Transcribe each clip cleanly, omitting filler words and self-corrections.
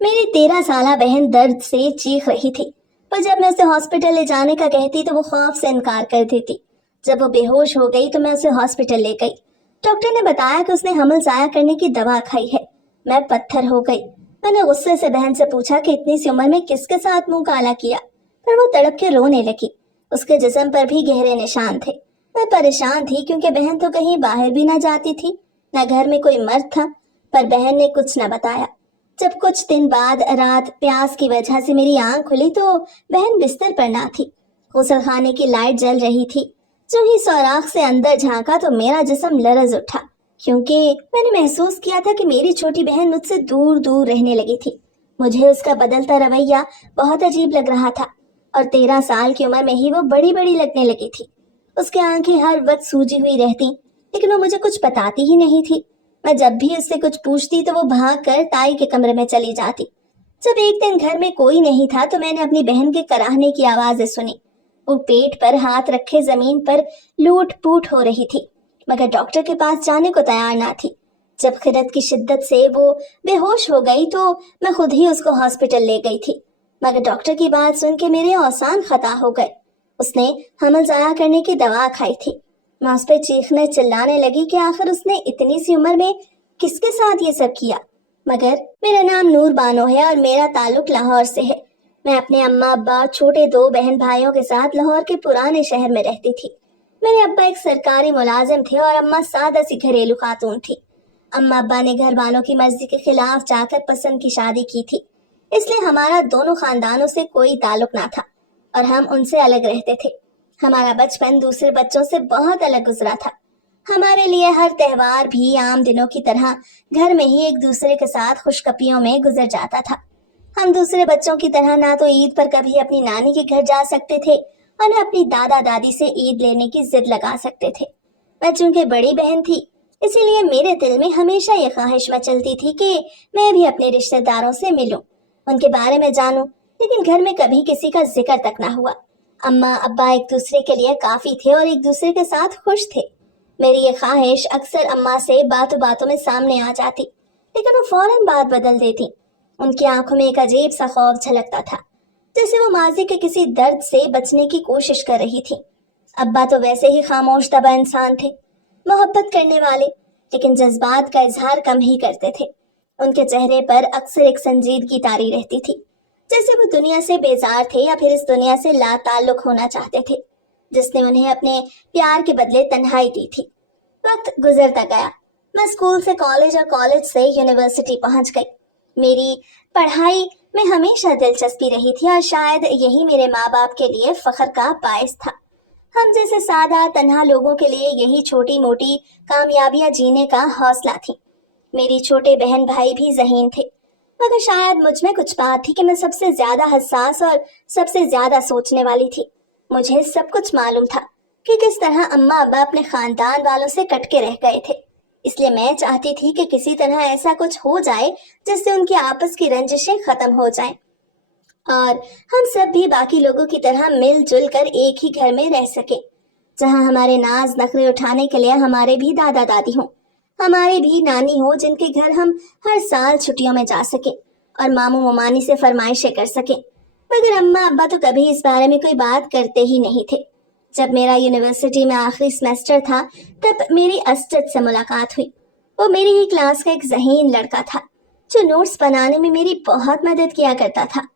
मेरी 13 साला बहन दर्द से चीख रही थी, पर जब मैं उसे हॉस्पिटल ले जाने का कहती तो वो खौफ से इनकार कर देती। जब वो बेहोश हो गई तो मैं उसे हॉस्पिटल ले गई। डॉक्टर ने बताया कि उसने हमल जाया करने की दवा खाई है। मैं पत्थर हो गई। मैंने गुस्से से बहन से पूछा कि इतनी सी उम्र में किसके साथ मुंह काला किया, पर वो तड़प के रोने लगी। उसके जिस्म पर भी गहरे निशान थे। मैं परेशान थी क्योंकि बहन तो कहीं बाहर भी ना जाती थी, न घर में कोई मर्द था, पर बहन ने कुछ न बताया। जब कुछ दिन बाद रात प्यास की वजह से मेरी आंख खुली तो बहन बिस्तर पर ना थी। गुसल खाने की लाइट जल रही थी। जो ही सुराख से अंदर झांका तो मेरा जिस्म लरज उठा, क्योंकि मैंने महसूस किया था कि मेरी छोटी बहन मुझसे दूर दूर रहने लगी थी। मुझे उसका बदलता रवैया बहुत अजीब लग रहा था और 13 साल की उम्र में ही वो बड़ी बड़ी लगने लगी थी। उसकी आंखें हर वक्त सूजी हुई रहती, लेकिन वो मुझे कुछ बताती ही नहीं थी। मैं जब भी उससे कुछ पूछती तो वो भागकर ताई के कमरे में चली जाती। जब एक दिन घर में कोई नहीं था तो मैंने अपनी बहन के कराहने की आवाजें सुनी। वो पेट पर हाथ रखे जमीन पर लूट पूट हो रही थी, मगर डॉक्टर के पास जाने को तैयार ना थी। जब खिदत की शिद्दत से वो बेहोश हो गई तो मैं खुद ही उसको हॉस्पिटल ले गई थी, मगर डॉक्टर की बात सुन के मेरे औसान खता हो गए। उसने हमल जाया करने की दवा खाई थी। मैं उस पर चीखने चिल्लाने लगी कि आखिर उसने इतनी सी उम्र में किसके साथ ये सब किया। मगर मेरा नाम नूर बानो है और मेरा ताल्लुक लाहौर से है। मैं अपने अम्मा अब्बा छोटे 2 बहन भाइयों के साथ लाहौर के पुराने शहर में रहती थी। मेरे अब्बा एक सरकारी मुलाजिम थे और अम्मा सादा सी घरेलू खातून थी। अम्मा अब्बा ने घर वालों की मर्जी के खिलाफ जाकर पसंद की शादी की थी, इसलिए हमारा दोनों खानदानों से कोई ताल्लुक ना था और हम उनसे अलग रहते थे। हमारा बचपन दूसरे बच्चों से बहुत अलग गुजरा था। हमारे लिए हर त्योहार भी आम दिनों की तरह घर में ही एक दूसरे के साथ खुशकपियों में गुजर जाता था। हम दूसरे बच्चों की तरह ना तो ईद पर कभी अपनी नानी के घर जा सकते थे और न अपनी दादा दादी से ईद लेने की जिद लगा सकते थे। मैं चूंकि बड़ी बहन थी, इसीलिए मेरे दिल में हमेशा ये ख्वाहिश मचलती थी कि मैं भी अपने रिश्तेदारों से मिलूं, उनके बारे में जानूं, लेकिन घर में कभी किसी का जिक्र तक ना हुआ। अम्मा अब्बा एक दूसरे के लिए काफी थे और एक दूसरे के साथ खुश थे। मेरी ये ख्वाहिश अक्सर अम्मा से बातों बातों में सामने आ जाती, लेकिन वो फौरन बात बदल देती। उनकी आंखों में एक अजीब सा खौफ झलकता था, जैसे वो माजी के किसी दर्द से बचने की कोशिश कर रही थी। अब्बा तो वैसे ही खामोश तबा इंसान थे, मोहब्बत करने वाले, लेकिन जज्बात का इजहार कम ही करते थे। उनके चेहरे पर अक्सर एक संजीदगी तारी रहती थी, जैसे वो दुनिया से बेजार थे या फिर इस दुनिया से लाताल्लुक होना चाहते थे, जिसने उन्हें अपने प्यार के बदले तन्हाई दी थी। वक्त गुजरता गया। मैं स्कूल से कॉलेज और कॉलेज से यूनिवर्सिटी पहुंच गई। मेरी पढ़ाई में हमेशा दिलचस्पी रही थी और शायद यही मेरे माँ बाप के लिए फख्र का बायस था। हम जैसे सादा तन्हा लोगों के लिए यही छोटी मोटी कामयाबियां जीने का हौसला थी। मेरी छोटे बहन भाई भी ज़हीन थे, मगर शायद मुझ में कुछ बात थी कि मैं सबसे ज्यादा हसास और सबसे ज्यादा सोचने वाली थी। मुझे सब कुछ मालूम था कि किस तरह अम्मा अब्बा अपने खानदान वालों से कट के रह गए थे, इसलिए मैं चाहती थी कि किसी तरह ऐसा कुछ हो जाए जिससे उनकी आपस की रंजिशें खत्म हो जाएं और हम सब भी बाकी लोगों की तरह मिलजुल कर एक ही घर में रह सके, जहां हमारे नाज नखरे उठाने के लिए हमारे भी दादा दादी हों, हमारे भी नानी हो जिनके घर हम हर साल छुट्टियों में जा सके और मामू ममानी से फरमाइशें कर सके। मगर अम्मा अब्बा तो कभी इस बारे में कोई बात करते ही नहीं थे। जब मेरा यूनिवर्सिटी में आखिरी सेमेस्टर था तब मेरी असजद से मुलाकात हुई। वो मेरी ही क्लास का एक ज़हीन लड़का था जो नोट्स बनाने में मेरी बहुत मदद किया करता था।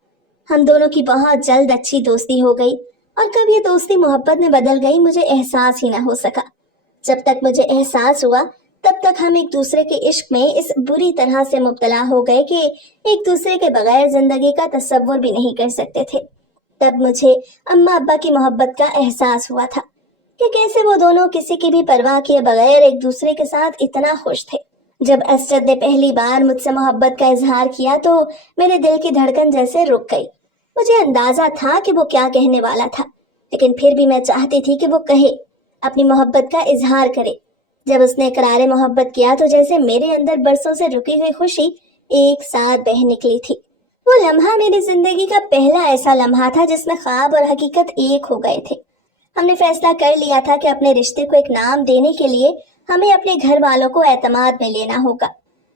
हम दोनों की बहुत जल्द अच्छी दोस्ती हो गई और कब ये दोस्ती मोहब्बत में बदल गई मुझे एहसास ही ना हो सका। जब तक मुझे एहसास हुआ तब तक हम एक दूसरे के इश्क में इस बुरी तरह से मुब्तला हो गए कि एक दूसरे के बगैर जिंदगी का तसव्वुर भी नहीं कर सकते थे। तब मुझे अम्मा अब्बा की मोहब्बत का एहसास हुआ था कि कैसे वो दोनों किसी की भी परवाह किए बगैर एक दूसरे के साथ इतना खुश थे। जब असजद ने पहली बार मुझसे मोहब्बत का इजहार किया तो मेरे दिल की धड़कन जैसे रुक गई। मुझे अंदाजा था कि वो क्या कहने वाला था, लेकिन फिर भी मैं चाहती थी कि वो कहे, अपनी मोहब्बत का इजहार करे। जब उसने इकरार मोहब्बत किया तो जैसे मेरे अंदर बरसों से रुकी हुई खुशी एक साथ बह निकली थी। वो लम्हा मेरी जिंदगी का पहला ऐसा लम्हा था जिसमें ख्वाब और हकीकत एक हो गए थे। हमने फैसला कर लिया था कि अपने रिश्ते को एक नाम देने के लिए हमें अपने घर वालों को एतमाद में लेना होगा,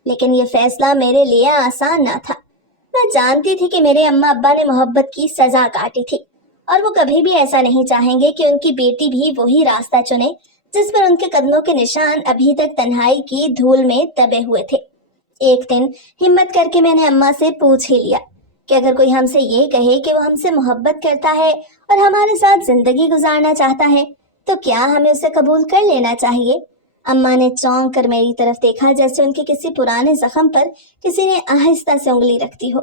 लेकिन ये फैसला मेरे लिए आसान ना था। मैं जानती थी कि मेरे अम्मा अब्बा ने मोहब्बत की सजा काटी थी और वो कभी भी ऐसा नहीं चाहेंगे कि उनकी बेटी भी वही रास्ता चुने जिस पर उनके कदमों के निशान अभी तक तन्हाई की धूल में दबे हुए थे। एक दिन हिम्मत करके मैंने अम्मा से पूछ ही लिया कि अगर कोई हमसे ये कहे कि वो हमसे मोहब्बत करता है और हमारे साथ जिंदगी गुजारना चाहता है तो क्या हमें उसे कबूल कर लेना चाहिए। अम्मा ने चौंक कर मेरी तरफ देखा, जैसे उनके किसी पुराने जख्म पर किसी ने आहिस्ता से उंगली रखती हो।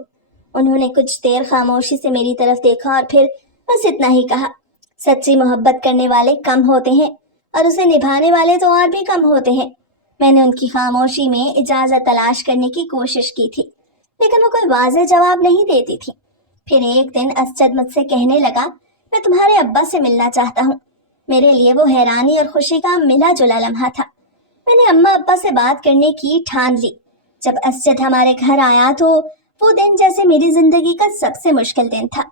उन्होंने कुछ देर खामोशी से मेरी तरफ देखा और फिर बस इतना ही कहा, सच्ची मोहब्बत करने वाले कम होते हैं और उसे निभाने वाले तो और भी कम होते हैं। मैंने उनकी खामोशी में इजाजत तलाश करने की कोशिश की थी, लेकिन वो कोई वाज़ेह जवाब नहीं देती थी। फिर एक दिन असजद मुझसे कहने लगा, मैं तुम्हारे अब्बा से मिलना चाहता हूँ। मेरे लिए वो हैरानी और खुशी का मिला जुला लम्हा था। मैंने अम्मा अब्बा से बात करने की ठान ली। जब असजद हमारे घर आया तो वो दिन जैसे मेरी जिंदगी का सबसे मुश्किल दिन था।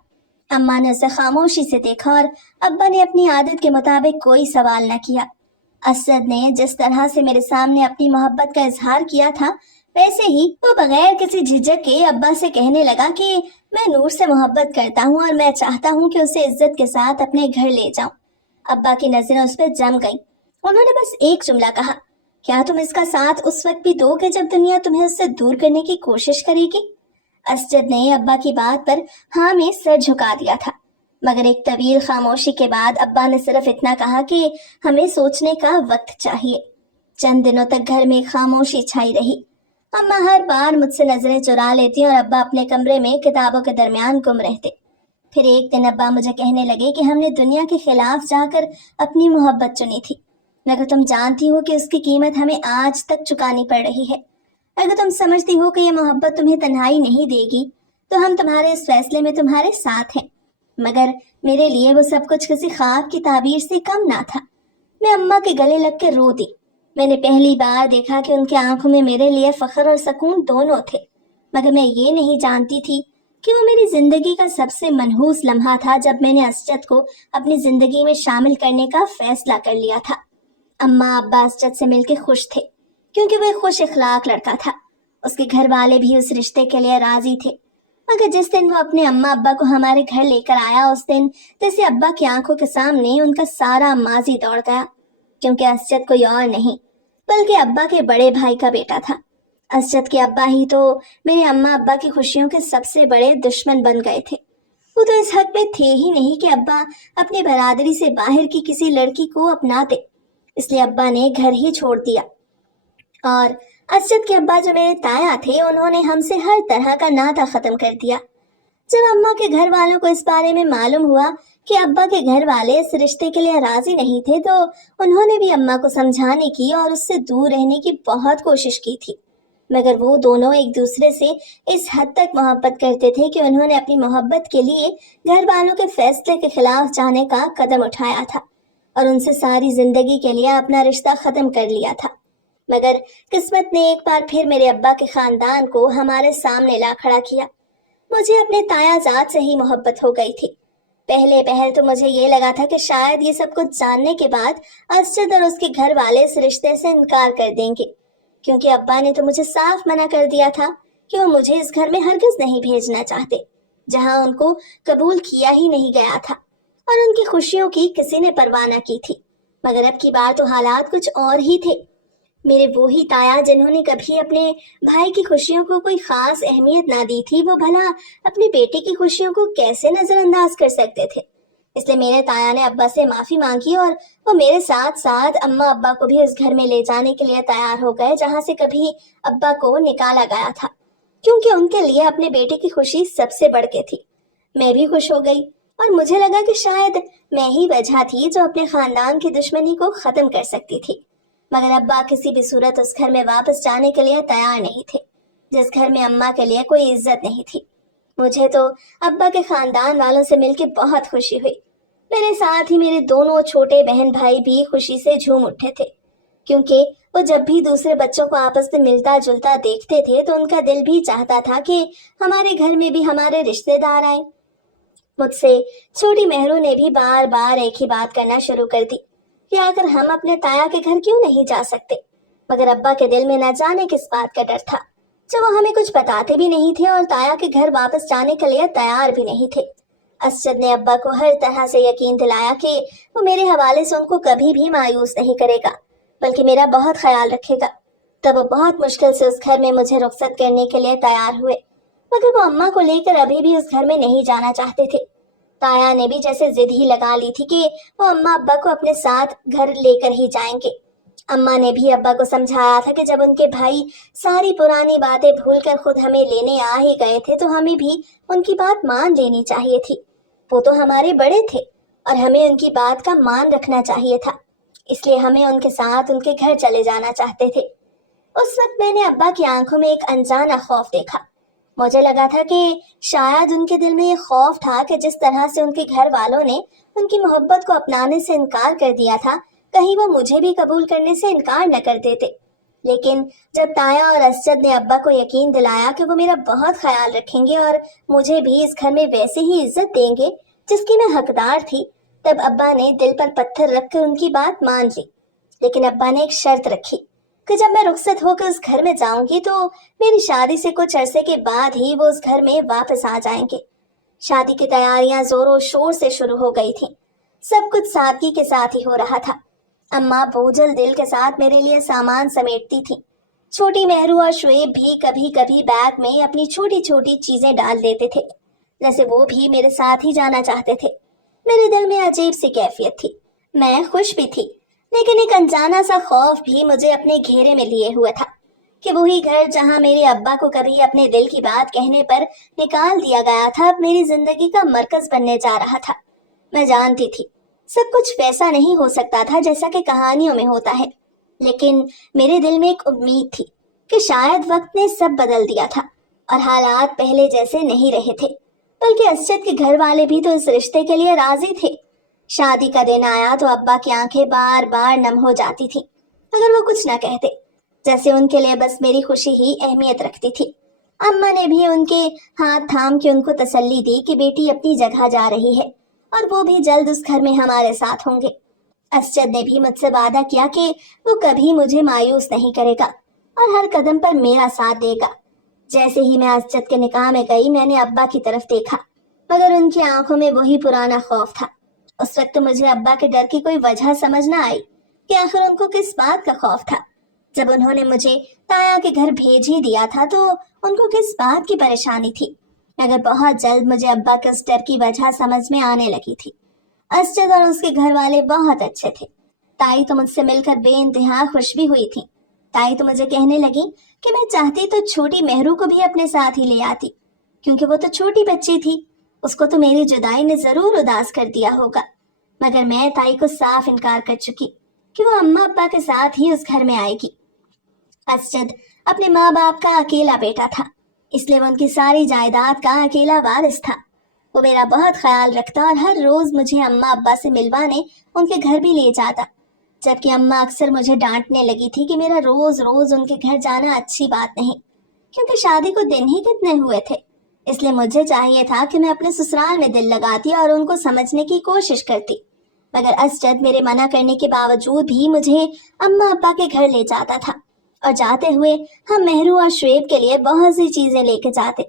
अम्मा ने उसे खामोशी से देखा और अब्बा ने अपनी आदत के मुताबिक कोई सवाल न किया। असद ने जिस तरह से मेरे सामने अपनी मोहब्बत का इजहार किया था, वैसे ही वो बगैर किसी झिझक के अब्बा से कहने लगा कि मैं नूर से मोहब्बत करता हूँ और मैं चाहता हूँ कि उसे इज्जत के साथ अपने घर ले जाऊं। अब्बा की नजरें उस पर जम गईं। उन्होंने बस एक जुमला कहा, क्या तुम इसका साथ उस वक्त भी दोगे जब दुनिया तुम्हें उससे दूर करने की कोशिश करेगी। असजद ने अब्बा की बात पर हाँ में सर झुका दिया था, मगर एक तवील खामोशी के बाद अब्बा ने सिर्फ इतना कहा कि हमें सोचने का वक्त चाहिए। चंद दिनों तक घर में खामोशी छाई रही। अम्मा हर बार मुझसे नजरें चुरा लेती और अब्बा अपने कमरे में किताबों के दरमियान गुम रहते। फिर एक दिन अब्बा मुझे कहने लगे कि हमने दुनिया के खिलाफ जाकर अपनी मोहब्बत चुनी थी, मगर तुम जानती हो कि उसकी कीमत हमें आज तक चुकानी पड़ रही है। अगर तुम समझती हो कि ये मोहब्बत तुम्हें तन्हाई नहीं देगी तो हम तुम्हारे इस फैसले में तुम्हारे साथ हैं। मगर मेरे लिए वो सब कुछ किसी ख्वाब की ताबीर से कम ना था। मैं अम्मा के गले लग के रो दी। मैंने पहली बार देखा कि उनकी आंखों में मेरे लिए फख्र और सुकून दोनों थे, मगर मैं ये नहीं जानती थी कि वो मेरी जिंदगी का सबसे मनहूस लम्हा था जब मैंने असजद को अपनी जिंदगी में शामिल करने का फैसला कर लिया था। अम्मा अब्बा असजद से मिलकर खुश थे क्योंकि वह खुश इखलाक लड़का था। उसके घर वाले भी उस रिश्ते के लिए राजी थे। मगर जिस दिन वो अपने अम्मा अब्बा को हमारे घर लेकर आया, उस दिन जैसे अब्बा की आंखों के सामने उनका सारा माजी दौड़ गया, क्योंकि असजद कोई और नहीं बल्कि अब्बा के बड़े भाई का बेटा था। असजद के अब्बा ही तो मेरे अम्मा अब्बा की खुशियों के सबसे बड़े दुश्मन बन गए थे। वो तो इस हक में थे ही नहीं कि अब्बा अपनी बरादरी से बाहर की किसी लड़की को अपनाते, इसलिए अब्बा ने घर ही छोड़ दिया। और असजद के अब्बा जो मेरे ताया थे, उन्होंने हमसे हर तरह का नाता खत्म कर दिया। जब अम्मा के घर वालों को इस बारे में मालूम हुआ कि अब्बा के घर वाले इस रिश्ते के लिए राजी नहीं थे, तो उन्होंने भी अम्मा को समझाने की और उससे दूर रहने की बहुत कोशिश की थी। मगर वो दोनों एक दूसरे से इस हद तक मोहब्बत करते थे कि उन्होंने अपनी मोहब्बत के लिए घर वालों के फैसले के खिलाफ जाने का कदम उठाया था और उनसे सारी जिंदगी के लिए अपना रिश्ता खत्म कर लिया था। मगर किस्मत ने एक बार फिर मेरे अब्बा के खानदान को हमारे सामने ला खड़ा किया। मुझे अपने तायाजाद से ही मोहब्बत हो गई थी। पहले पहल तो मुझे ये लगा था कि शायद ये सब कुछ जानने के बाद असजद और उसके घर वाले इस रिश्ते से इनकार कर देंगे, क्योंकि अब्बा ने तो मुझे साफ मना कर दिया था कि वो मुझे इस घर में हरगिज नहीं भेजना चाहते, जहां उनको कबूल किया ही नहीं गया था और उनकी खुशियों की किसी ने परवाह न की थी। मगर अब की बार तो हालात कुछ और ही थे। मेरे वो ही ताया जिन्होंने कभी अपने भाई की खुशियों को कोई खास अहमियत ना दी थी, वो भला अपनी बेटे की खुशियों को कैसे नजरअंदाज कर सकते थे। इसलिए मेरे ताया ने अब्बा से माफी मांगी और वो मेरे साथ साथ अम्मा अब्बा को भी उस घर में ले जाने के लिए तैयार हो गए जहां से कभी अब्बा को निकाला गया था, क्योंकि उनके लिए अपने बेटे की खुशी सबसे बढ़ के थी। मैं भी खुश हो गई और मुझे लगा कि शायद मैं ही वजह थी जो अपने खानदान की दुश्मनी को खत्म कर सकती थी। मगर अब्बा किसी भी सूरत उस घर में वापस जाने के लिए तैयार नहीं थे, जिस घर में अम्मा के लिए कोई इज्जत नहीं थी। मुझे तो अब्बा के खानदान वालों से मिलकर बहुत खुशी हुई। मेरे साथ ही मेरे दोनों छोटे बहन भाई भी खुशी से झूम उठे थे, क्योंकि वो जब भी दूसरे बच्चों को आपस में मिलता जुलता देखते थे तो उनका दिल भी चाहता था कि हमारे घर में भी हमारे रिश्तेदार आए। मुझसे छोटी मेहरू ने भी बार बार एक ही बात करना शुरू कर दी कि आखिर हम अपने ताया के घर क्यों नहीं जा सकते। मगर अब्बा के दिल में न जाने किस बात का डर था। जो वो हमें कुछ बताते भी नहीं थे और ताया के घर वापस जाने के लिए तैयार भी नहीं थे। असद ने अब्बा को हर तरह से यकीन दिलाया कि वो मेरे हवाले से उनको कभी भी मायूस नहीं करेगा, बल्कि मेरा बहुत ख्याल रखेगा। तब वो बहुत मुश्किल से उस घर में मुझे रुखसत करने के लिए तैयार हुए, मगर वो अम्मा को लेकर अभी भी उस घर में नहीं जाना चाहते थे। ताया ने भी जैसे जिद ही लगा ली थी कि वो अम्मा अब्बा को अपने साथ घर लेकर ही जाएंगे। अम्मा ने भी अब्बा को समझाया था कि जब उनके भाई सारी पुरानी बातें भूलकर खुद हमें लेने आ ही गए थे तो हमें भी उनकी बात मान लेनी चाहिए थी। वो तो हमारे बड़े थे और हमें उनकी बात का मान रखना चाहिए था, इसलिए हमें उनके साथ उनके घर चले जाना चाहते थे। उस वक्त मैंने अब्बा की आंखों में एक अनजाना खौफ देखा। मुझे लगा था कि शायद उनके दिल में ये खौफ था कि जिस तरह से उनके घर वालों ने उनकी मोहब्बत को अपनाने से इनकार कर दिया था, कहीं वो मुझे भी कबूल करने से इनकार न कर देते। लेकिन जब ताया और असजद ने अब्बा को यकीन दिलाया कि वो मेरा बहुत ख्याल रखेंगे और मुझे भी इस घर में वैसे ही इज्जत देंगे जिसकी मैं हकदार थी, तब अब्बा ने दिल पर पत्थर रखकर उनकी बात मान ली। लेकिन अब्बा ने एक शर्त रखी कि जब मैं रुखसत होकर उस घर में जाऊंगी तो मेरी शादी से कुछ अरसे के बाद ही वो उस घर में वापस आ जाएंगे। शादी की तैयारियां जोरों शोर से शुरू हो गई थी। सब कुछ सादगी के साथ ही हो रहा था। अम्मा बोझल दिल के साथ मेरे लिए सामान समेटती थी। छोटी मेहरू और शुएब भी कभी कभी बैग में अपनी छोटी छोटी चीजें डाल देते थे, जैसे वो भी मेरे साथ ही जाना चाहते थे। मेरे दिल में अजीब सी कैफियत थी। मैं खुश भी थी, लेकिन एक अनजाना सा खौफ भी मुझे अपने घेरे में लिए हुए था कि वही घर जहां मेरे अब्बा को कभी अपने दिल की बात कहने पर निकाल दिया गया था, अब मेरी जिंदगी का मरकज बनने जा रहा था। मैं जानती थी सब कुछ वैसा नहीं हो सकता था जैसा कि कहानियों में होता है, लेकिन मेरे दिल में एक उम्मीद थी कि शायद वक्त ने सब बदल दिया था और हालात पहले जैसे नहीं रहे थे, बल्कि असजद के घर वाले भी तो इस रिश्ते के लिए राजी थे। शादी का दिन आया तो अब्बा की आंखें बार बार नम हो जाती थी अगर वो कुछ न कहते, जैसे उनके लिए बस मेरी खुशी ही अहमियत रखती थी। अम्मा ने भी उनके हाथ थाम के उनको तसल्ली दी कि बेटी अपनी जगह जा रही है और वो भी जल्द उस घर में हमारे साथ होंगे। असजद ने भी मुझसे वादा किया कि वो कभी मुझे मायूस नहीं करेगा और हर कदम पर मेरा साथ देगा। जैसे ही मैं असजद के निकाह में गई, मैंने अब्बा की तरफ देखा, मगर उनकी आंखों में वही पुराना खौफ था। उस वक्त मुझे अब्बा के डर की कोई वजह समझ न आई कि आखिर उनको किस बात का खौफ था। जब उन्होंने मुझे ताया के घर भेज ही दिया था तो उनको किस बात की परेशानी थी, मगर बहुत जल्द मुझे अब्बा के उस डर की वजह समझ में आने लगी थी। असजद और उसके घर वाले बहुत अच्छे थे। ताई तो मुझसे मिलकर बेइंतहा खुश भी हुई थी। ताई तो मुझे कहने लगी कि मैं चाहती तो छोटी मेहरू को भी अपने साथ ही ले आती, क्योंकि वो तो छोटी बच्ची थी, उसको तो मेरी जुदाई ने जरूर उदास कर दिया होगा। मगर मैं ताई को साफ इनकार कर चुकी कि वो अम्मा अब्बा के साथ ही उस घर में आएगी। असजद अपने माँ बाप का अकेला बेटा था, इसलिए वो उनकी सारी जायदाद का अकेला वारिस था। वो मेरा बहुत ख्याल रखता और हर रोज मुझे अम्मा अब्बा से मिलवाने उनके घर भी ले जाता, जबकि अम्मा अक्सर मुझे डांटने लगी थी कि मेरा रोज रोज उनके घर जाना अच्छी बात नहीं, क्योंकि शादी को दिन ही कितने हुए थे। इसलिए मुझे चाहिए था कि मैं अपने ससुराल में दिल लगाती और उनको समझने की कोशिश करती, मगर असजद मेरे मना करने के बावजूद भी मुझे अम्मा अब्बा के घर ले जाता था और जाते हुए हम मेहरू और शुएब के लिए बहुत सी चीजें लेके जाते।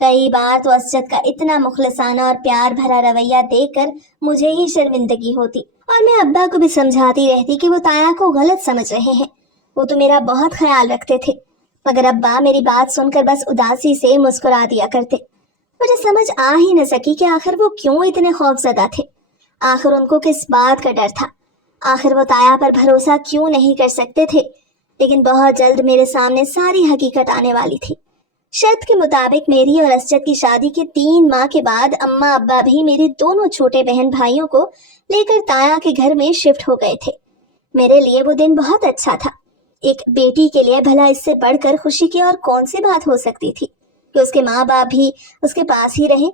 कई बार तो असजद का इतना मुखलिसाना और प्यार भरा रवैया देखकर मुझे ही शर्मिंदगी होती और मैं अब्बा को भी समझाती रहती कि वो ताया को गलत समझ रहे हैं, वो तो मेरा बहुत ख्याल रखते थे। मगर अब्बा मेरी बात सुनकर बस उदासी से मुस्कुरा दिया करते। मुझे समझ आ ही न सकी कि आखिर वो क्यों इतने खौफजदा थे, आखिर उनको किस बात का डर था, आखिर वो ताया पर भरोसा क्यों नहीं कर सकते थे। लेकिन बहुत जल्द मेरे सामने सारी हकीकत आने वाली थी। शर्त के मुताबिक मेरी और असजद की शादी के 3 माह के बाद अम्मा अब्बा भी मेरे दोनों छोटे बहन भाइयों को लेकर ताया के घर में शिफ्ट हो गए थे। मेरे लिए वो दिन बहुत अच्छा था। एक बेटी के लिए भला इससे बढ़कर खुशी की और कौन सी बात हो सकती थी कि उसके माँ बाप भी उसके पास ही रहे।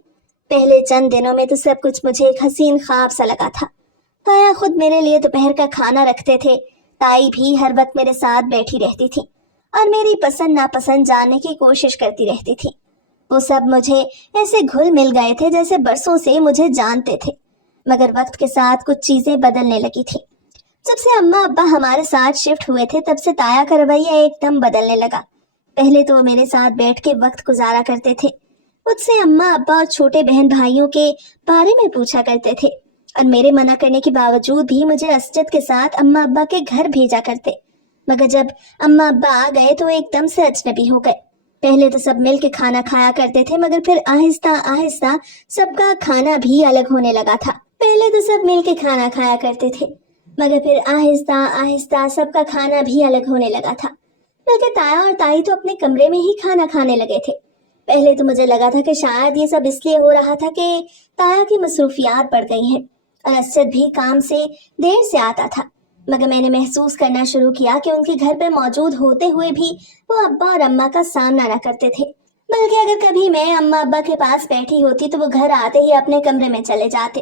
पहले चंद दिनों में तो सब कुछ मुझे एक हसीन ख्वाब सा लगा था। ताया खुद मेरे लिए दोपहर का खाना रखते थे, ताई भी हर वक्त मेरे साथ बैठी रहती थी और मेरी पसंद नापसंद जानने की कोशिश करती रहती थी। वो सब मुझे ऐसे घुल मिल गए थे जैसे बरसों से मुझे जानते थे, मगर वक्त के साथ कुछ चीजें बदलने लगी थी। जब से अम्मा अब्बा हमारे साथ शिफ्ट हुए थे तब से ताया का रवैया एकदम बदलने लगा। पहले तो वो मेरे साथ बैठ के वक्त गुजारा करते थे, मुझसे अम्मा अब्बा और छोटे बहन भाइयों के बारे में पूछा करते थे, और मेरे मना करने के बावजूद भी मुझे असजद के साथ अम्मा अब्बा के घर भेजा करते। मगर जब अम्मा अब्बा आ गए तो एकदम से अजनबी हो गए। पहले तो सब मिल के खाना खाया करते थे, मगर फिर आहिस्ता आहिस्ता सबका खाना भी अलग होने लगा था। पहले तो सब मिल के खाना खाया करते थे, मगर फिर आहिस्ता आहिस्ता सबका खाना भी अलग होने लगा था। बल्कि ताया और ताई तो अपने कमरे में ही खाना खाने लगे थे। पहले तो मुझे लगा था कि शायद ये सब इसलिए हो रहा था कि ताया की मसरूफियात बढ़ गई हैं और असद भी काम से देर से आता था। मगर मैंने महसूस करना शुरू किया कि उनके घर पे मौजूद होते हुए भी वो अब्बा और अम्मा का सामना न करते थे। बल्कि अगर कभी मैं अम्मा अब्बा के पास बैठी होती तो वो घर आते ही अपने कमरे में चले जाते।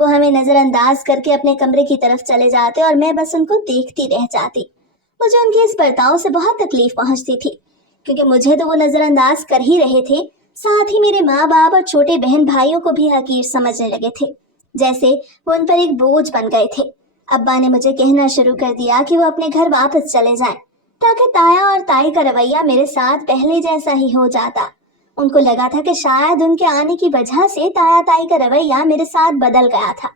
वो हमें नजरअंदाज करके अपने कमरे की तरफ चले जाते और मैं बस उनको देखती रह जाती। मुझे उनके इस बर्ताव से बहुत तकलीफ पहुंचती थी, क्योंकि मुझे तो वो नजरअंदाज कर ही रहे थे, साथ ही मेरे माँ बाप और छोटे बहन भाइयों को भी हकीर समझने लगे थे, जैसे वो उन पर एक बोझ बन गए थे। अब्बा ने मुझे कहना शुरू कर दिया कि वो अपने घर वापस चले जाएं, ताकि ताया और ताई का रवैया मेरे साथ पहले जैसा ही हो जाता। उनको लगा था कि शायद उनके आने की वजह से ताया ताई का रवैया मेरे साथ बदल गया था,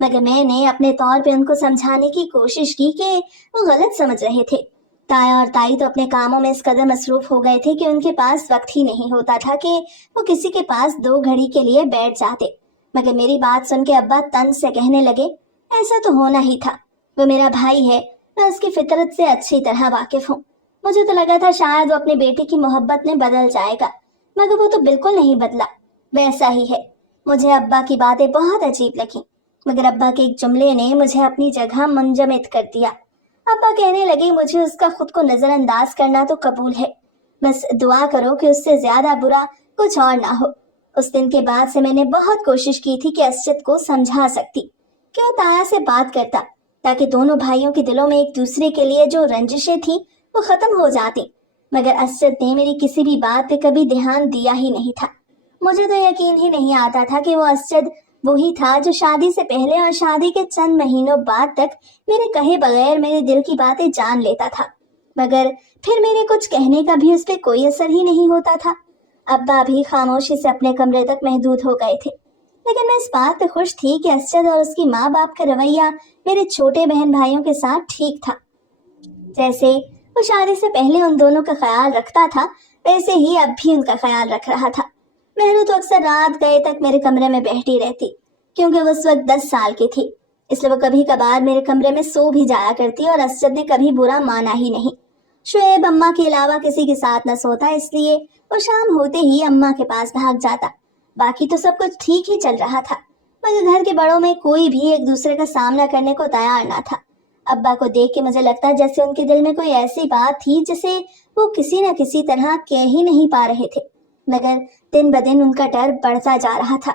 मगर मैंने अपने तौर पे उनको समझाने की कोशिश की कि वो गलत समझ रहे थे। ताया और ताई तो अपने कामों में इस कदर मसरूफ हो गए थे कि उनके पास वक्त ही नहीं होता था कि वो किसी के पास 2 घड़ी के लिए बैठ जाते। मगर मेरी बात सुन के अब्बा तंज से कहने लगे, ऐसा तो होना ही था, वो मेरा भाई है, मैं उसकी फितरत से अच्छी तरह वाकिफ हूँ। मुझे तो लगा था शायद वो अपने बेटे की मोहब्बत में बदल जाएगा, मगर वो तो बिल्कुल नहीं बदला, वैसा ही है। मुझे अब्बा की बातें बहुत अजीब लगी, मगर अब्बा के एक जुमले ने मुझे अपनी जगह मुंजमद कर दिया। अब्बा कहने लगे, मुझे उसका खुद को नजरअंदाज करना तो कबूल है, बस दुआ करो कि उससे ज्यादा बुरा कुछ और ना हो। उस दिन के बाद से मैंने बहुत कोशिश की थी कि असजद को समझा सकती कि वो ताया से बात करता, ताकि दोनों भाइयों के दिलों में एक दूसरे के लिए जो रंजिशें थी वो खत्म हो जाती। मगर असजद ने मेरी किसी भी बात पे कभी ध्यान दिया ही नहीं था। मुझे तो यकीन ही नहीं आता था कि वो असजद वही था जो शादी से पहले और शादी के चंद महीनों बाद तक मेरे कहे बगैर मेरे दिल की बातें जान लेता था, मगर फिर मेरे कुछ कहने का भी उस पर कोई असर ही नहीं होता था। अब्बा भी खामोशी से अपने कमरे तक महदूद हो गए थे, लेकिन मैं इस बात पे खुश थी कि असजद और उसकी माँ बाप का रवैया मेरे छोटे बहन भाइयों के साथ ठीक था। जैसे वो शादी से पहले उन दोनों का ख्याल रखता था, वैसे ही अब भी उनका ख्याल रख रहा था। महरू तो अक्सर रात गए तक मेरे कमरे में बैठी रहती, क्योंकि वो उस वक्त 10 साल की थी, इसलिए वो कभी कभार मेरे कमरे में सो भी जाया करती और असजद ने कभी बुरा माना ही नहीं। शुएब अम्मा के अलावा किसी के साथ न सोता, इसलिए वो शाम होते ही अम्मा के पास भाग जाता। बाकी तो सब कुछ ठीक ही चल रहा था, मगर घर के बड़ों में कोई भी एक दूसरे का सामना करने को तैयार ना था। अब्बा को देख के मुझे लगता जैसे उनके दिल में कोई ऐसी बात थी जिसे वो किसी न किसी तरह कह ही नहीं पा रहे थे, मगर दिन ब दिन उनका डर बढ़ता जा रहा था।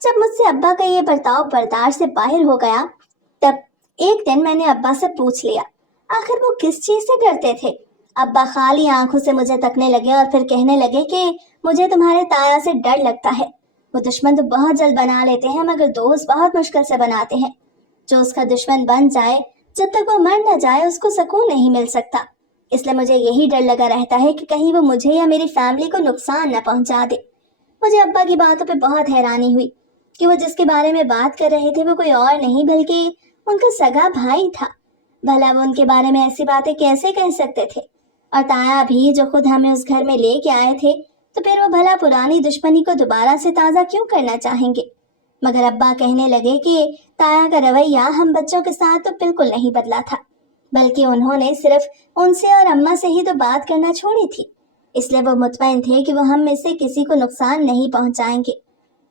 जब मुझसे अब्बा का ये बर्ताव बर्दाश्त से बाहर हो गया, तब एक दिन मैंने अब्बा से पूछ लिया, आखिर वो किस चीज से डरते थे। अब्बा खाली आंखों से मुझे तकने लगे और फिर कहने लगे कि मुझे तुम्हारे ताया से डर लगता है। वो दुश्मन तो बहुत जल्द बना लेते हैं, मगर दोस्त बहुत मुश्किल से बनाते हैं। जो उसका दुश्मन बन जाए, जब तक वो मर न जाए उसको सुकून नहीं मिल सकता। इसलिए मुझे यही डर लगा रहता है कि कहीं वो मुझे या मेरी फैमिली को नुकसान न पहुंचा दे। मुझे अब्बा की बातों पे बहुत हैरानी हुई कि वो जिसके बारे में बात कर रहे थे वो कोई और नहीं बल्कि उनका सगा भाई था। भला वो उनके बारे में ऐसी बातें कैसे कह सकते थे? और ताया भी जो खुद हमें उस घर में लेके आए थे, तो फिर वो भला पुरानी दुश्मनी को दोबारा से ताज़ा क्यों करना चाहेंगे? मगर अब्बा कहने लगे कि ताया का रवैया हम बच्चों के साथ तो बिल्कुल नहीं बदला था, बल्कि उन्होंने सिर्फ उनसे और अम्मा से ही तो बात करना छोड़ी थी। इसलिए वो मुतमईन थे कि वो हम में से किसी को नुकसान नहीं पहुंचाएंगे।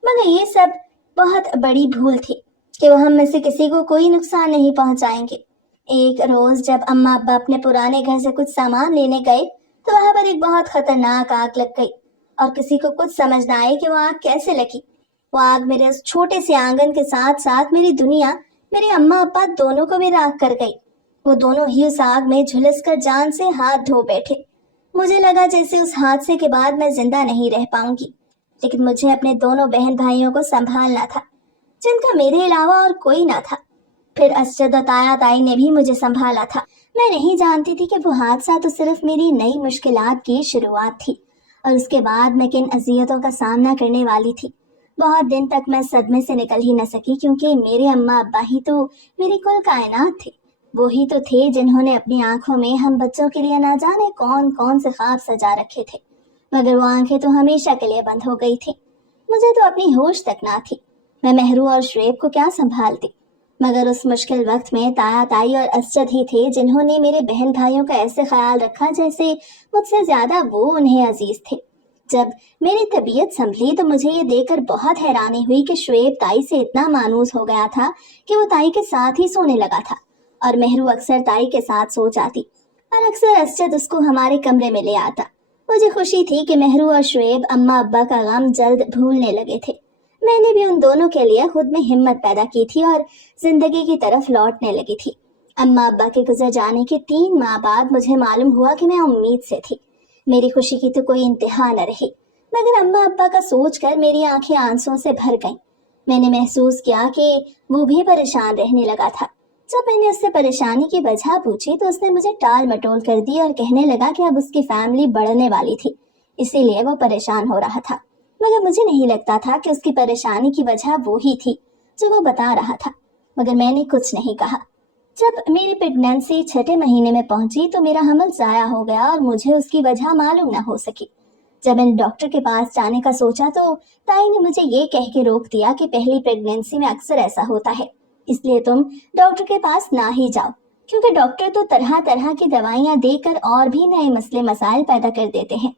मगर ये सब बहुत बड़ी भूल थी कि वो हम में से किसी को कोई नुकसान नहीं पहुंचाएंगे। एक रोज जब अम्मा अब्बा अपने पुराने घर से कुछ सामान लेने गए, तो वहां पर एक बहुत खतरनाक आग लग गई और किसी को कुछ समझ न आए कि वो आग कैसे लगी। वो आग मेरे उस छोटे से आंगन के साथ साथ मेरी दुनिया, मेरे अम्मा अब्बा दोनों को भी राख कर गई। वो दोनों ही उस आग में झुलस कर जान से हाथ धो बैठे। मुझे लगा जैसे उस हादसे के बाद मैं जिंदा नहीं रह पाऊंगी, लेकिन मुझे अपने दोनों बहन भाइयों को संभालना था, जिनका मेरे अलावा और कोई ना था। फिर असजद और ताया ताई ने भी मुझे संभाला था। मैं नहीं जानती थी कि वो हादसा तो सिर्फ मेरी नई मुश्किलात की शुरुआत थी और उसके बाद मैं किन अजियतों का सामना करने वाली थी। बहुत दिन तक मैं सदमे से निकल ही न सकी क्योंकि मेरे अम्मा अब्बा ही तो मेरी कुल कायनात थे। वो ही तो थे जिन्होंने अपनी आंखों में हम बच्चों के लिए ना जाने कौन कौन से ख्वाब सजा रखे थे, मगर वो आंखें तो हमेशा के लिए बंद हो गई थी। मुझे तो अपनी होश तक ना थी। मैं महरू और शुएब को क्या संभालती, मगर उस मुश्किल वक्त में ताया ताई और असजद ही थे जिन्होंने मेरे बहन भाइयों का ऐसे ख्याल रखा जैसे मुझसे ज्यादा वो उन्हें अजीज थे। जब मेरी तबीयत संभली तो मुझे ये देखकर बहुत हैरानी हुई कि शुएब ताई से इतना मानूस हो गया था कि वो ताई के साथ ही सोने लगा था और महरू अक्सर ताई के साथ सो जाती और अक्सर असजद उसको हमारे कमरे में ले आता। मुझे खुशी थी कि महरू और शुएब अम्मा अब्बा का गम जल्द भूलने लगे थे। मैंने भी उन दोनों के लिए खुद में हिम्मत पैदा की थी और जिंदगी की तरफ लौटने लगी थी। अम्मा अब्बा के गुजर जाने के 3 माह बाद मुझे मालूम हुआ कि मैं उम्मीद से थी। मेरी खुशी की तो कोई इंतहा न रही, मगर अम्मा अब्बा का सोचकर मेरी आंखें आंसुओं से भर गईं। मैंने महसूस किया कि वो भी परेशान रहने लगा था। जब मैंने उससे परेशानी की वजह पूछी तो उसने मुझे टाल मटोल कर दी और कहने लगा कि अब उसकी फैमिली बढ़ने वाली थी, इसीलिए वो परेशान हो रहा था। मगर मुझे नहीं लगता था कि उसकी परेशानी की वजह वो ही थी जो वो बता रहा था, मगर मैंने कुछ नहीं कहा। जब मेरी प्रेगनेंसी 6ठे महीने में पहुंची तो मेरा हमल जाया हो गया और मुझे उसकी वजह मालूम न हो सकी। जब मैंने डॉक्टर के पास जाने का सोचा तो ताई ने मुझे ये कह के रोक दिया कि पहली प्रेगनेंसी में अक्सर ऐसा होता है, इसलिए तुम डॉक्टर के पास ना ही जाओ, क्योंकि डॉक्टर तो तरह तरह की दवाइयां देकर और भी नए मसले मसाइल पैदा कर देते हैं।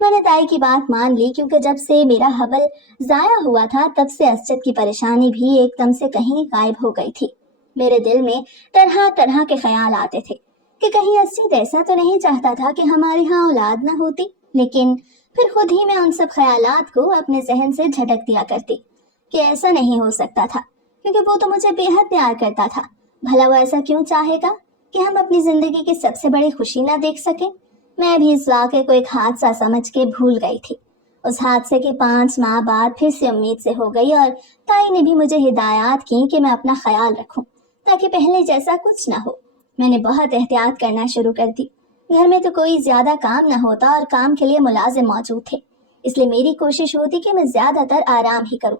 मैंने ताई की बात मान ली क्योंकि जब से मेरा हबल जाया हुआ था तब से असजद की परेशानी भी एकदम से कहीं गायब हो गई थी। मेरे दिल में तरह तरह के ख्याल आते थे कि कहीं असजद ऐसा तो नहीं चाहता था कि हमारे यहाँ औलाद न होती, लेकिन फिर खुद ही मैं उन सब ख्यालात को अपने जहन से झटक दिया करती कि ऐसा नहीं हो सकता था, क्योंकि वो तो मुझे बेहद प्यार करता था। भला वो ऐसा क्यों चाहेगा कि हम अपनी जिंदगी की सबसे बड़ी खुशी ना देख सके। मैं भी इस वाक़े को एक हादसा समझ के भूल गई थी। उस हादसे के 5 माह बाद फिर से उम्मीद से हो गई और ताई ने भी मुझे हिदायत की कि मैं अपना ख्याल रखूं ताकि पहले जैसा कुछ ना हो। मैंने बहुत एहतियात करना शुरू कर दी। घर में तो कोई ज्यादा काम ना होता और काम के लिए मुलाजिम मौजूद थे, इसलिए मेरी कोशिश होती कि मैं ज्यादातर आराम ही करूं।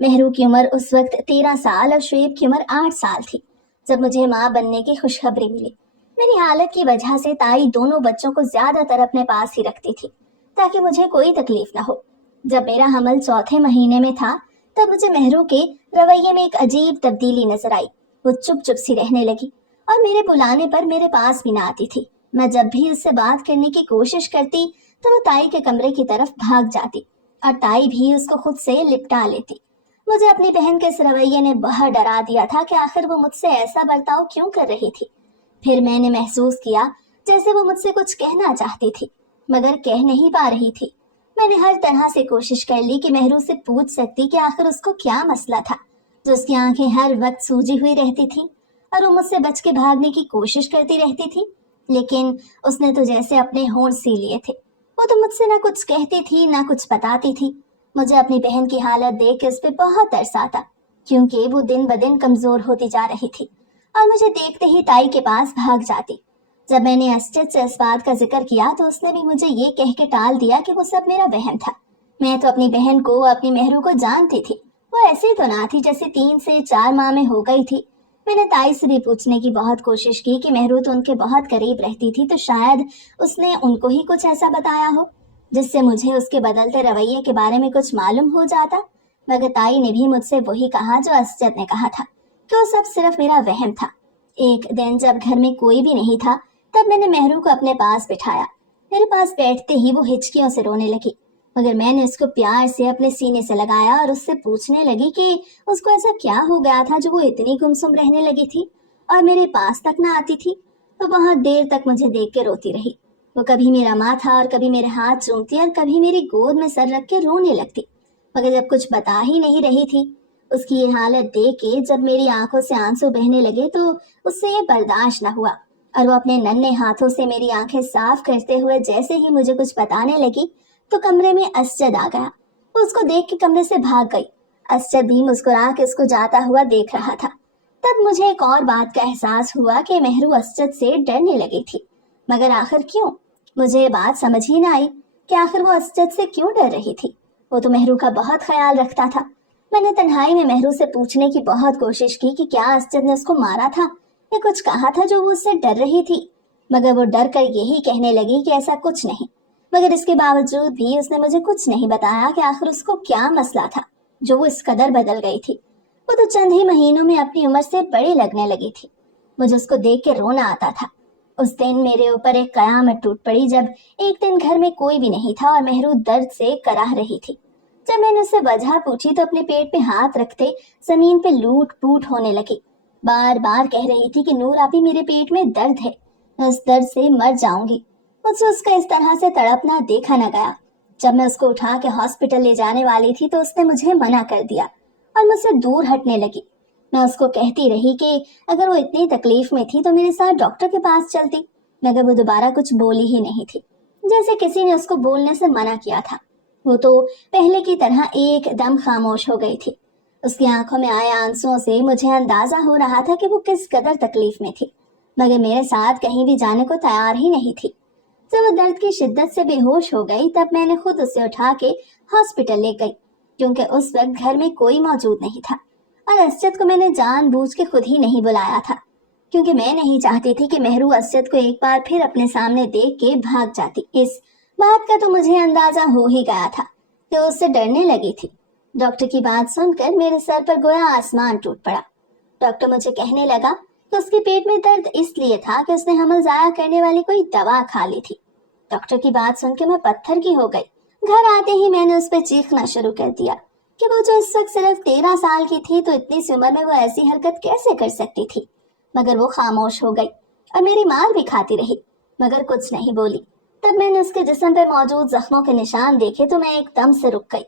महरू की उम्र उस वक्त 13 साल और शुएब की उम्र 8 साल थी जब मुझे माँ बनने की खुशखबरी मिली। मेरी हालत की वजह से ताई दोनों बच्चों को ज्यादातर अपने पास ही रखती थी ताकि मुझे कोई तकलीफ ना हो। जब मेरा हमल 4थे महीने में था तब मुझे महरू के रवैये में एक अजीब तब्दीली नजर आई। वो चुप चुप सी रहने लगी और मेरे बुलाने पर मेरे पास भी ना आती थी। मैं जब भी उससे बात करने की कोशिश करती तो वो ताई के कमरे की तरफ भाग जाती और ताई भी उसको खुद से लिपटा लेती। मुझे अपनी बहन के इस रवैये ने बहुत डरा दिया था कि आखिर वो मुझसे ऐसा बर्ताव क्यों कर रही थी। फिर मैंने महसूस किया जैसे वो मुझसे कुछ कहना चाहती थी मगर कह नहीं पा रही थी। मैंने हर तरह से कोशिश कर ली कि महरू से पूछ सकती कि आखिर उसको क्या मसला था जो उसकी आंखें हर वक्त सूजी हुई रहती थी और वो मुझसे बच के भागने की कोशिश करती रहती थी, लेकिन उसने तो जैसे अपने होंठ सी लिए थे। वो तो मुझसे ना कुछ कहती थी ना कुछ बताती थी। मुझे अपनी बहन की हालत देख के उस पर बहुत तरस आता क्योंकि वो दिन ब दिन कमजोर होती जा रही थी और मुझे देखते ही ताई के पास भाग जाती। जब मैंने असजद से इस बात का जिक्र किया तो उसने भी मुझे ये कह के टाल दिया कि वो सब मेरा वहम था। मैं तो अपनी बहन को, अपनी महरू को जानती थी। वो ऐसी तो ना थी जैसे 3 से 4 माह में हो गई थी। मैंने ताई से भी पूछने की बहुत कोशिश की कि महरू तो उनके बहुत करीब रहती थी, तो शायद उसने उनको ही कुछ ऐसा बताया हो जिससे मुझे उसके बदलते रवैये के बारे में कुछ मालूम हो जाता। मगर ताई ने भी मुझसे वही कहा जो असजद ने कहा था कि वो सब सिर्फ मेरा वहम था। एक दिन जब घर में कोई भी नहीं था तब मैंने महरू को अपने पास बिठाया। मेरे पास बैठते ही वो हिचकियों से रोने लगी, मगर मैंने उसको प्यार से अपने सीने से लगाया और उससे पूछने लगी कि उसको ऐसा क्या हो गया था जो वो इतनी गुमसुम रहने लगी थी और मेरे पास तक ना आती थी। वो बहुत देर तक मुझे देख के रोती रही। वो कभी मेरा माथा और कभी मेरे हाथ चूमती और कभी मेरी गोद में सर रख के रोने लगती, मगर जब कुछ बता ही नहीं रही थी। उसकी ये हालत देख के जब मेरी आंखों से आंसू बहने लगे तो उससे ये बर्दाश्त न हुआ और वो अपने नन्हे हाथों से मेरी आंखें साफ करते हुए जैसे ही मुझे कुछ बताने लगी तो कमरे में असजद आ गया। वो उसको देख के कमरे से भाग गई। असजद भी मुस्कुरा के उसको जाता हुआ देख रहा था। तब मुझे एक और बात का एहसास हुआ कि मेहरू असजद से डरने लगी थी। मगर आखिर क्यों? मुझे ये बात समझ ही ना आई कि आखिर वो असजद से क्यों डर रही थी। वो तो मेहरू का बहुत ख्याल रखता था। मैंने तन्हाई में मेहरू से पूछने की बहुत कोशिश की कि क्या असजद ने उसको मारा था या कुछ कहा था जो वो उससे डर रही थी, मगर वो डर कर यही कहने लगी कि ऐसा कुछ नहीं। मगर इसके बावजूद भी उसने मुझे कुछ नहीं बताया कि आखिर उसको क्या मसला था जो वो इस कदर बदल गई थी। वो तो चंद ही महीनों में अपनी उम्र से बड़ी लगने लगी थी। मुझे उसको देख के रोना आता था। उस दिन मेरे ऊपर एक कयामत टूट पड़ी जब एक दिन घर में कोई भी नहीं था और मेहरू दर्द से कराह रही थी। जब मैंने उससे वजह पूछी तो अपने पेट पे हाथ रखते जमीन पे लूट पूट होने लगी। बार बार कह रही थी कि नूर आपी, मेरे पेट में दर्द है, मैं उस दर्द से मर जाऊंगी। मुझसे उसका इस तरह से तड़पना देखा न गया। जब मैं उसको उठा के हॉस्पिटल ले जाने वाली थी तो उसने मुझे मना कर दिया और मुझसे दूर हटने लगी। मैं उसको कहती रही कि अगर वो इतनी तकलीफ में थी तो मेरे साथ डॉक्टर के पास चलती, मगर वो दोबारा कुछ बोली ही नहीं थी, जैसे किसी ने उसको बोलने से मना किया था। वो तो पहले की तरह एकदम खामोश हो गई थी। उसकी आंखों में आए आंसुओं से मुझे अंदाजा हो रहा था कि वो किस कदर तकलीफ में थी, मगर मेरे साथ कहीं भी जाने को तैयार ही नहीं थी। जब वो दर्द की शिद्दत से बेहोश हो गई तब मैंने खुद उसे उठा के हॉस्पिटल ले गई, क्योंकि उस वक्त घर में कोई मौजूद नहीं था और असजद को मैंने जानबूझ के खुद ही नहीं बुलाया था, क्योंकि मैं नहीं चाहती थी कि मेहरू असजद को एक बार फिर अपने सामने देख के भाग जाती। इस बात का तो मुझे अंदाजा हो ही गया था कि वो उससे डरने लगी थी। डॉक्टर की बात सुनकर मेरे सर पर गोया आसमान टूट पड़ा। डॉक्टर मुझे कहने लगा कि उसके पेट में दर्द इसलिए था कि उसने हमल जाया करने वाली कोई दवा खा ली थी। डॉक्टर की बात सुन के मैं पत्थर की हो गई। घर आते ही मैंने उस पर चीखना शुरू कर दिया कि वो जो इस वक्त सिर्फ 13 साल की थी तो इतनी सी उम्र में वो ऐसी हरकत कैसे कर सकती थी। मगर वो खामोश हो गई और मेरी मार भी खाती रही, मगर कुछ नहीं बोली। तब मैंने उसके जिस्म पे मौजूद जख्मों के निशान देखे तो मैं एकदम से रुक गई।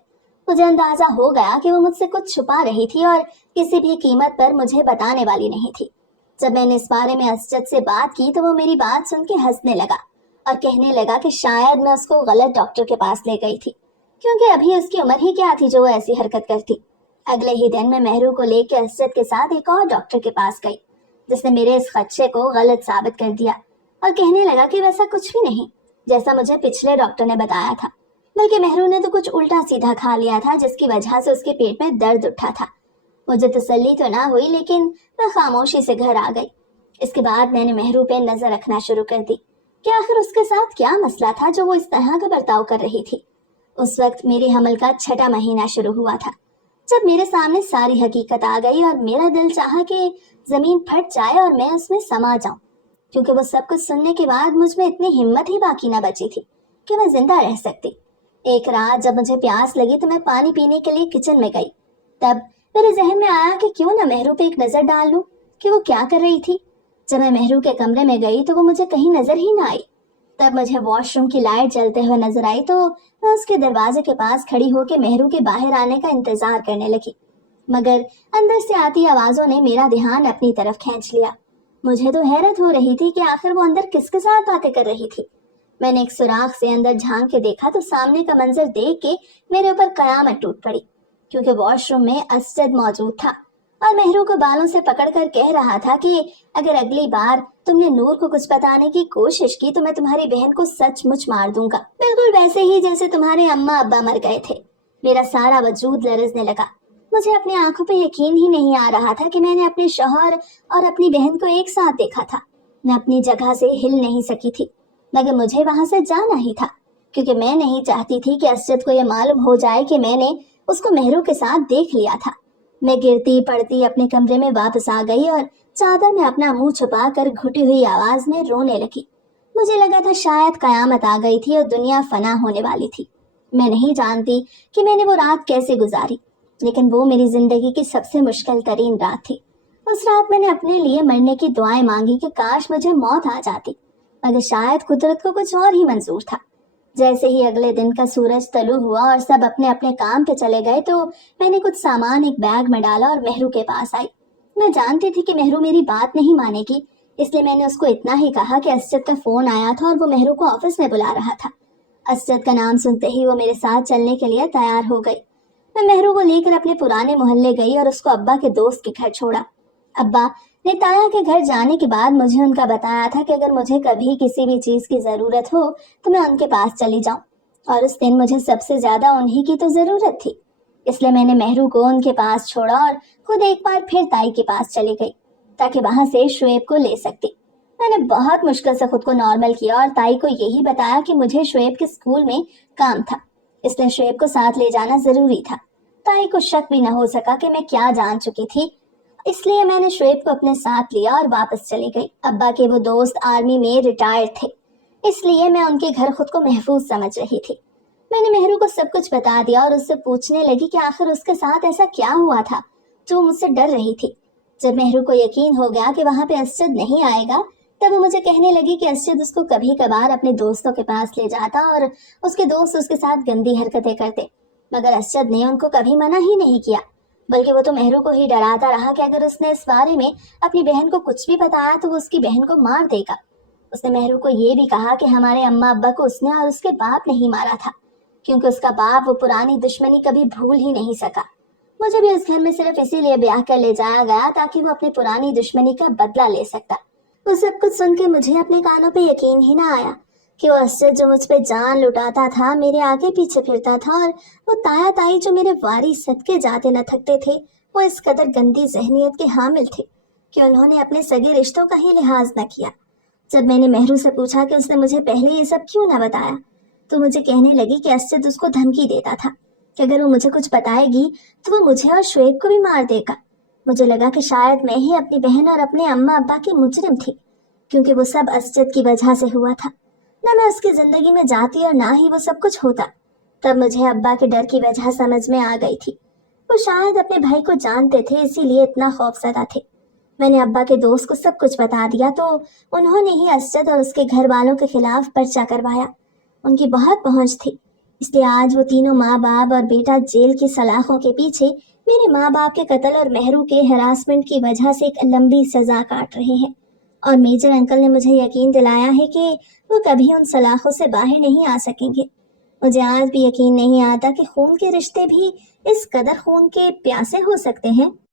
मुझे अंदाजा हो गया कि वो मुझसे कुछ छुपा रही थी और किसी भी कीमत पर मुझे बताने वाली नहीं थी। जब मैंने इस बारे में असजद से बात की तो वो मेरी बात सुन के हंसने लगा और कहने लगा कि शायद मैं उसको गलत डॉक्टर के पास ले गई थी, क्योंकि अभी उसकी उम्र ही क्या थी जो वो ऐसी हरकत करती। अगले ही दिन मैं मेहरू को लेकर असजद के साथ एक और डॉक्टर के पास गई, जिसने मेरे इस खदशे को गलत साबित कर दिया और कहने लगा कि वैसा कुछ भी नहीं जैसा मुझे पिछले डॉक्टर ने बताया था, बल्कि मेहरू ने तो कुछ उल्टा सीधा खा लिया था जिसकी वजह से उसके पेट में दर्द उठा था। मुझे तसल्ली तो ना हुई, लेकिन मैं खामोशी से घर आ गई। इसके बाद मैंने मेहरू पे नजर रखना शुरू कर दी कि आखिर उसके साथ क्या मसला था जो वो इस तरह का बर्ताव कर रही थी। उस वक्त मेरे हमल का 6वां महीना शुरू हुआ था, जब मेरे सामने सारी हकीकत आ गई और मेरा दिल चाहा कि जमीन फट जाए और मैं उसमें समा जाऊं, क्योंकि वो सब कुछ सुनने के बाद मुझ में इतनी हिम्मत ही बाकी ना बची थी कि मैं जिंदा रह सकती। एक रात जब मुझे प्यास लगी तो मैं पानी पीने के लिए किचन में गई। तब मेरे जहन में आया कि क्यों ना मेहरू पे एक नजर डाल लूं कि वो क्या कर रही थी। जब मैं मेहरू के कमरे में गई तो वो मुझे कहीं नजर ही ना आई। तब मुझे वॉशरूम की लाइट जलते हुए नजर आई तो मैं उसके दरवाजे के पास खड़ी होकर मेहरू के बाहर आने का इंतजार करने लगी, मगर अंदर से आती आवाजों ने मेरा ध्यान अपनी तरफ खींच लिया। मुझे तो हैरत हो रही थी कि आखिर वो अंदर किसके साथ बातें कर रही थी। मैंने एक सुराख से अंदर झांक के देखा तो सामने का मंजर देख के मेरे ऊपर कयामत टूट पड़ी, क्योंकि वॉशरूम में असजद मौजूद था और मेहरू को बालों से पकड़कर कह रहा था कि अगर अगली बार तुमने नूर को कुछ बताने की कोशिश की तो मैं तुम्हारी बहन को सचमुच मार दूंगा, बिल्कुल वैसे ही जैसे तुम्हारे अम्मा अब्बा मर गए थे। मेरा सारा वजूद लरजने लगा। मुझे अपनी आंखों पे यकीन ही नहीं आ रहा था कि मैंने अपने शौहर और अपनी बहन को एक साथ देखा था। मैं अपनी जगह से हिल नहीं सकी थी, मगर मुझे वहां से जाना ही था, क्योंकि मैं नहीं चाहती थी कि असजद को यह मालूम हो जाए कि मैंने उसको मेहरू के साथ देख लिया था। मैं गिरती पड़ती अपने कमरे में वापस आ गई और चादर में अपना मुंह छुपा कर घुटी हुई आवाज में रोने लगी। मुझे लगा था शायद कयामत आ गई थी और दुनिया फना होने वाली थी। मैं नहीं जानती कि मैंने वो रात कैसे गुजारी, लेकिन वो मेरी जिंदगी की सबसे मुश्किल तरीन रात थी। उस रात मैंने अपने लिए मरने की दुआएं मांगी कि काश मुझे मौत आ जाती, मगर शायद कुदरत को कुछ और ही मंजूर था। जैसे ही अगले दिन का सूरज तलु हुआ और सब अपने अपने काम पे चले गए तो मैंने कुछ सामान एक बैग में डाला और मेहरू के पास आई। मैं जानती थी कि मेहरू मेरी बात नहीं मानेगी, इसलिए मैंने उसको इतना ही कहा कि असजद का फोन आया था और वो मेहरू को ऑफिस में बुला रहा था। असजद का नाम सुनते ही वो मेरे साथ चलने के लिए तैयार हो गई। मैं मेहरू को लेकर अपने पुराने मोहल्ले गई और उसको अब्बा के दोस्त के घर छोड़ा। ابا نے تایا کے گھر جانے کے بعد مجھے ان کا بتایا تھا کہ اگر مجھے کبھی کسی بھی چیز کی ضرورت ہو تو میں ان کے پاس چلی جاؤں، اور اس دن مجھے سب سے زیادہ انہی کی تو ضرورت تھی، اس لیے میں نے مہرو کو ان کے پاس چھوڑا اور خود ایک بار پھر تائی کے پاس چلی گئی تاکہ وہاں سے شعیب کو لے سکتی۔ میں نے بہت مشکل سے خود کو نارمل کیا اور تائی کو یہی بتایا کہ مجھے شعیب کے اسکول میں کام تھا، اس لیے شعیب کو ساتھ لے جانا ضروری تھا۔ تائی کو شک بھی نہ ہو سکا کہ میں کیا جان چکی تھی، اس لیے میں نے شعیب کو اپنے ساتھ لیا اور واپس چلی گئی۔ ابا کے وہ دوست آرمی میں ریٹائرڈ تھے، اس لیے میں ان کے گھر خود کو محفوظ سمجھ رہی تھی۔ میں نے مہرو کو سب کچھ بتا دیا اور اس سے پوچھنے لگی کہ آخر اس کے ساتھ ایسا کیا ہوا تھا جو مجھ سے ڈر رہی تھی۔ جب مہرو کو یقین ہو گیا کہ وہاں پہ اسجد نہیں آئے گا، تب وہ مجھے کہنے لگی کہ اسجد اس کو کبھی کبھار اپنے دوستوں کے پاس لے جاتا اور اس کے دوست اس کے ساتھ گندی حرکتیں کرتے، مگر اسجد نے ان کو کبھی منع ہی نہیں کیا، بلکہ وہ تو مہرو کو ہی ڈراتا رہا کہ اگر اس نے اس بارے میں اپنی بہن کو کچھ بھی بتایا تو وہ اس کی بہن کو مار دے گا۔ اس نے مہرو کو یہ بھی کہا کہ ہمارے اماں ابا کو اس نے اور اس کے باپ نہیں مارا تھا، کیونکہ اس کا باپ وہ پرانی دشمنی کبھی بھول ہی نہیں سکا۔ مجھے بھی اس گھر میں صرف اسی لیے بیاہ کر لے جایا گیا تاکہ وہ اپنی پرانی دشمنی کا بدلہ لے سکتا۔ وہ سب کچھ سن کے مجھے اپنے کانوں پہ یقین ہی نہ آیا کہ وہ اسجد جو مجھ پہ جان لٹاتا تھا میرے آگے پیچھے پھرتا تھا، اور وہ تایا تائی جو میرے واری صدقے جاتے نہ تھکتے تھے، وہ اس قدر گندی ذہنیت کے حامل تھے کہ انہوں نے اپنے سگے رشتوں کا ہی لحاظ نہ کیا۔ جب میں نے مہرو سے پوچھا کہ اس نے مجھے پہلے یہ سب کیوں نہ بتایا، تو مجھے کہنے لگی کہ اسجد اس کو دھمکی دیتا تھا کہ اگر وہ مجھے کچھ بتائے گی تو وہ مجھے اور شعیب کو بھی مار دے گا۔ مجھے لگا کہ شاید میں ہی اپنی بہن اور اپنے اماں ابا کی مجرم تھی، کیونکہ وہ سب اسجد کی وجہ سے ہوا تھا، نہ میں اس کی زندگی میں جاتی اور نہ ہی وہ سب کچھ ہوتا۔ تب مجھے ابا کے ڈر کی وجہ سمجھ میں آ گئی تھی، وہ شاید اپنے بھائی کو جانتے تھے، اسی لیے اتنا خوف زدہ تھے۔ میں نے ابا کے دوست کو سب کچھ بتا دیا تو انہوں نے ہی اسجد اور اس کے گھر والوں کے خلاف پرچہ کروایا۔ ان کی بہت پہنچ تھی، اس لیے آج وہ تینوں ماں باپ اور بیٹا جیل کی سلاخوں کے پیچھے میرے ماں باپ کے قتل اور مہرو کے ہراسمنٹ کی وجہ سے ایک لمبی سزا کاٹ رہے ہیں، اور میجر انکل نے مجھے یقین دلایا ہے کہ وہ کبھی ان سلاخوں سے باہر نہیں آ سکیں گے۔ مجھے آج بھی یقین نہیں آتا کہ خون کے رشتے بھی اس قدر خون کے پیاسے ہو سکتے ہیں۔